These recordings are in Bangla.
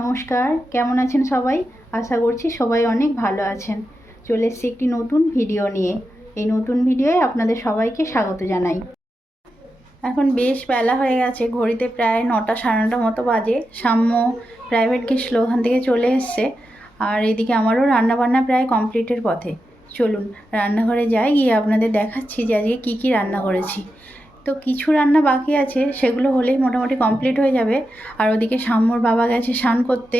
নমস্কার, কেমন আছেন সবাই? আশা করছি সবাই অনেক ভালো আছেন। চলে এসেছি একটি নতুন ভিডিও নিয়ে। এই নতুন ভিডিওয়ে আপনাদের সবাইকে স্বাগত জানাই। এখন বেশ বেলা হয়ে গেছে, ঘড়িতে প্রায় নটা সাড়ে নটা মতো বাজে। সাম্য প্রাইভেট গেছিল ওখান থেকে চলে এসছে। আর এদিকে আমারও রান্নাবান্না প্রায় কমপ্লিটের পথে। চলুন, রান্নাঘরে যাই, গিয়ে আপনাদের দেখাচ্ছি যে আজকে কী কী রান্না করেছি। তো কিছু রান্না বাকি আছে, সেগুলো হলেই মোটামুটি কমপ্লিট হয়ে যাবে। আর ওদিকে সাম্যর বাবা গেছে স্নান করতে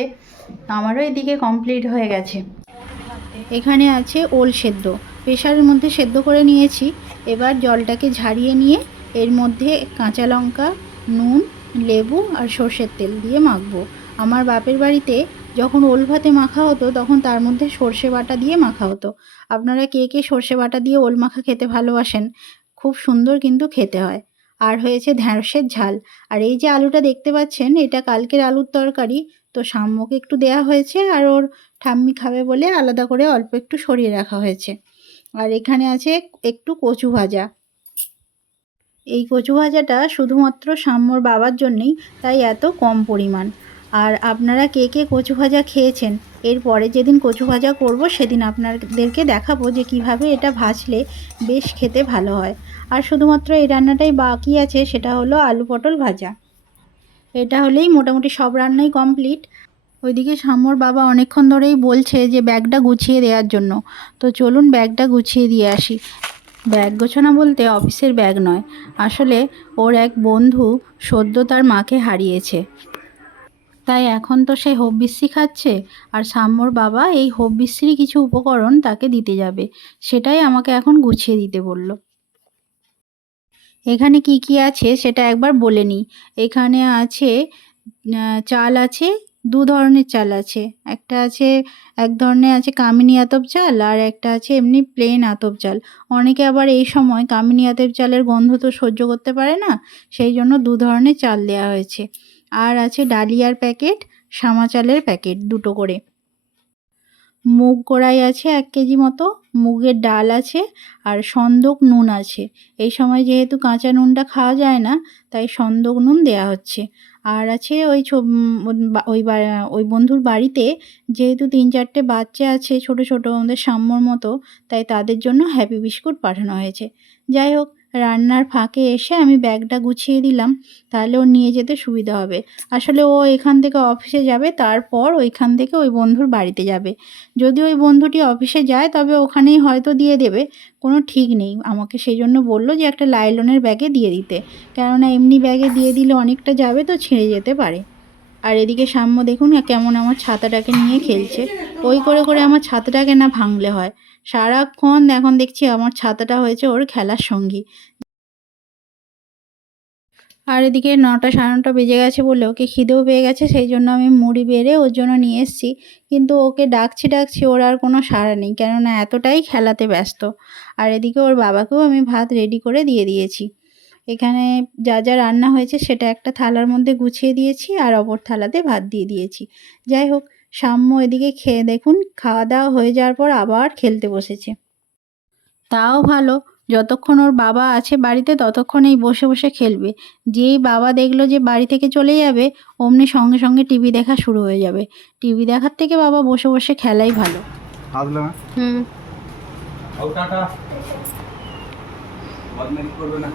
আমারও এদিকে কমপ্লিট হয়ে গেছে। এখানে আছে ওল সেদ্ধ। প্রেশারের মধ্যে সেদ্ধ করে নিয়েছি। এবার জলটাকে ঝারিয়ে নিয়ে এর মধ্যে কাঁচা লঙ্কা, নুন, লেবু আর সর্ষের তেল দিয়ে মাখবো। আমার বাপের বাড়িতে যখন ওল ভাতে মাখা হতো, তখন তার মধ্যে সর্ষে বাটা দিয়ে মাখা হতো। আপনারা কে কে সর্ষে বাটা দিয়ে ওল মাখা খেতে ভালোবাসেন? খুব সুন্দর কিন্তু খেতে হয়। আর হয়েছে ঢ্যাঁড়সের ঝাল। আর এই যে আলুটা দেখতে পাচ্ছেন, এটা কালকের আলুর তরকারি। তো সাম্যকে একটু দেয়া হয়েছে আর ওর ঠাম্মি খাবে বলে আলাদা করে অল্প একটু সরিয়ে রাখা হয়েছে। আর এখানে আছে একটু কচু ভাজা। এই কচু ভাজাটা শুধুমাত্র সাম্যর বাবার জন্যেই, তাই এত কম পরিমাণ। আর আপনারা কে কে কচু ভাজা খেয়েছেন? এরপরে যেদিন কচু ভাজা করব, সেদিন আপনাদেরকে দেখাবো যে কীভাবে এটা ভাজলে বেশ খেতে ভালো হয়। আর শুধুমাত্র এই রান্নাটাই বাকি আছে, সেটা হলো আলু পটল ভাজা। এটা হলেই মোটামুটি সব রান্নাই কমপ্লিট। ওইদিকে সাম্যর বাবা অনেকক্ষণ ধরেই বলছে যে ব্যাগটা গুছিয়ে দেওয়ার জন্য। তো চলুন ব্যাগটা গুছিয়ে দিয়ে আসি। ব্যাগ গোছানো বলতে অফিসের ব্যাগ নয়। আসলে ওর এক বন্ধু সদ্য তার মাকে হারিয়েছে। তাই এখন তো সে হব্বিসি খাচ্ছে আর সাম্যর বাবা এই হব্বিসিরই কিছু উপকরণ তাকে দিতে যাবে। সেটাই আমাকে এখন গুছিয়ে দিতে বলল। এখানে কি কি আছে সেটা একবার বলে নিই। এখানে আছে চাল আছে, দু ধরনের চাল আছে। একটা আছে, এক ধরনের আছে কামিনী আতপ চাল আর একটা আছে এমনি প্লেন আতপ চাল। অনেকে আবার এই সময় কামিনী আতপ চালের গন্ধ তো সহ্য করতে পারে না, সেই জন্য দু ধরনের চাল দেওয়া হয়েছে। আর আছে ডালিয়ার প্যাকেট সামা চালের প্যাকেট দুটো করে। মুগ কড়াই আছে এক কেজি মতো, মুগের ডাল আছে আর সন্দক নুন আছে। এই সময় যেহেতু কাঁচা নুনটা খাওয়া যায় না, তাই সন্দক নুন দেওয়া হচ্ছে। আর আছে ওই ওই ওই বন্ধুর বাড়িতে যেহেতু তিন চারটে বাচ্চা আছে ছোট ছোট আমাদের সাম্যর মতো, তাই তাদের জন্য হ্যাপি বিস্কুট পাঠানো হয়েছে। যাই হোক রান্নার ফাঁকে এসে আমি ব্যাগটা গুছিয়ে দিলাম, তাহলে ওর নিয়ে যেতে সুবিধা হবে। আসলে ও এখান থেকে অফিসে যাবে, তারপর ওইখান থেকে ওই বন্ধুর বাড়িতে যাবে। যদি ওই বন্ধুটি অফিসে যায়, তবে ওখানেই হয়তো দিয়ে দেবে, কোনো ঠিক নেই। আমাকে সেই জন্য বলল যে একটা লাইলনের ব্যাগে দিয়ে দিতে। কেননা এমনি ব্যাগে দিয়ে দিলে অনেকটা যাবে তো ছিঁড়ে যেতে পারে। আর এদিকে সাম্য দেখুন, কেমন আমার ছাতাটাকে নিয়ে খেলছে। ওই করে করে আমার ছাতাটাকে না ভাঙলে হয়। সারাক্ষণ এখন দেখছি আমার ছাতাটা হয়েছে ওর খেলার সঙ্গী। আর এদিকে নটা সাড়ে নটা বেজে গেছে বলে ওকে খিদেও পেয়ে গেছে, সেই জন্য আমি মুড়ি বেড়ে ওর জন্য নিয়ে এসেছি। কিন্তু ওকে ডাকছি ডাকছি ওর আর কোনো সাড়া নেই, কেননা এতটাই খেলাতে ব্যস্ত। আর এদিকে ওর বাবাকেও আমি ভাত রেডি করে দিয়ে দিয়েছি। এখানে যা যা রান্না হয়েছে সেটা একটা থালার মধ্যে গুছিয়ে দিয়েছি আর অপর থালাতে ভাত দিয়ে দিয়েছি। যাই হোক সাম্য এদিকে খেয়ে দেখুন খাওয়া দাওয়া হয়ে যাওয়ার পর আবার খেলতে বসেছে। তাও ভালো যতক্ষণ ওর বাবা আছে বাড়িতে ততক্ষণ এই বসে বসে খেলবে। যেই বাবা দেখল যে বাড়ি থেকে চলে যাবে অমনি সঙ্গে সঙ্গে টিভি দেখা শুরু হয়ে যাবে। টিভি দেখার থেকে বাবা বসে বসে খেলাই ভালো। হুম। করবে না।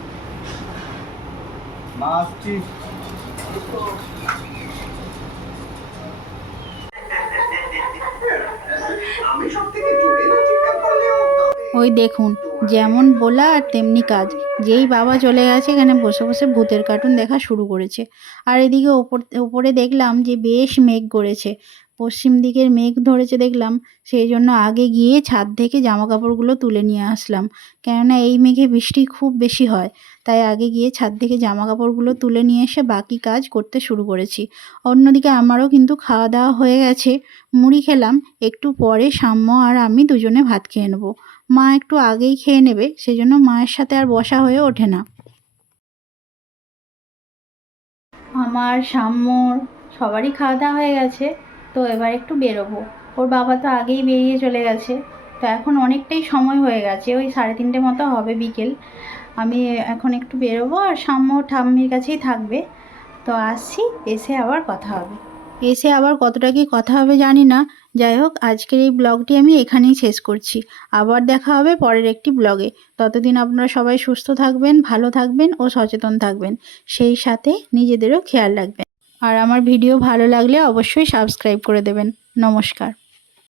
ওই দেখুন, যেমন বলা আর তেমনি কাজ। যেই বাবা চলে গেছে, এখানে বসে বসে ভূতের কার্টুন দেখা শুরু করেছে। আর এদিকে ওপর, ওপরে দেখলাম যে বেশ মেঘ করেছে। পশ্চিম দিকের মেঘ ধরেছে দেখলাম, সেই জন্য আগে গিয়ে ছাদ থেকে জামা কাপড়গুলো তুলে নিয়ে আসলাম। কেননা এই মেঘে বৃষ্টি খুব বেশি হয়, তাই আগে গিয়ে ছাদ থেকে জামা কাপড়গুলো তুলে নিয়ে এসে বাকি কাজ করতে শুরু করেছি। অন্যদিকে আমারও কিন্তু খাওয়া দাওয়া হয়ে গেছে, মুড়ি খেলাম, একটু পরে সাম্য আর আমি দুজনে ভাত খেয়ে নেব। মা একটু আগেই খেয়ে নেবে সেই জন্য মায়ের সাথে আর বসা হয়ে ওঠে না। আমার সাম্যর সবারই খাওয়া দাওয়া হয়ে গেছে, তো এবার একটু বেরোবো। ওর বাবা তো আগেই বেরিয়ে চলে গেছে, তো এখন অনেকটাই সময় হয়ে গেছে, ওই সাড়ে তিনটে মতো হবে বিকেল। আমি এখন একটু বেরোবো আর সাম্য ঠাম্মির কাছেই থাকবে। তো আসছি, এসে আবার কথা হবে। এসে আবার কতটা কি কথা হবে জানি না। যাই হোক, আজকের এই ব্লগটি আমি এখানেই শেষ করছি। আবার দেখা হবে পরের একটি ব্লগে। ততদিন আপনারা সবাই সুস্থ থাকবেন, ভালো থাকবেন ও সচেতন থাকবেন। সেই সাথে নিজেদেরও খেয়াল রাখবেন। আর আমার ভিডিও ভালো লাগলে অবশ্যই সাবস্ক্রাইব করে দেবেন। নমস্কার।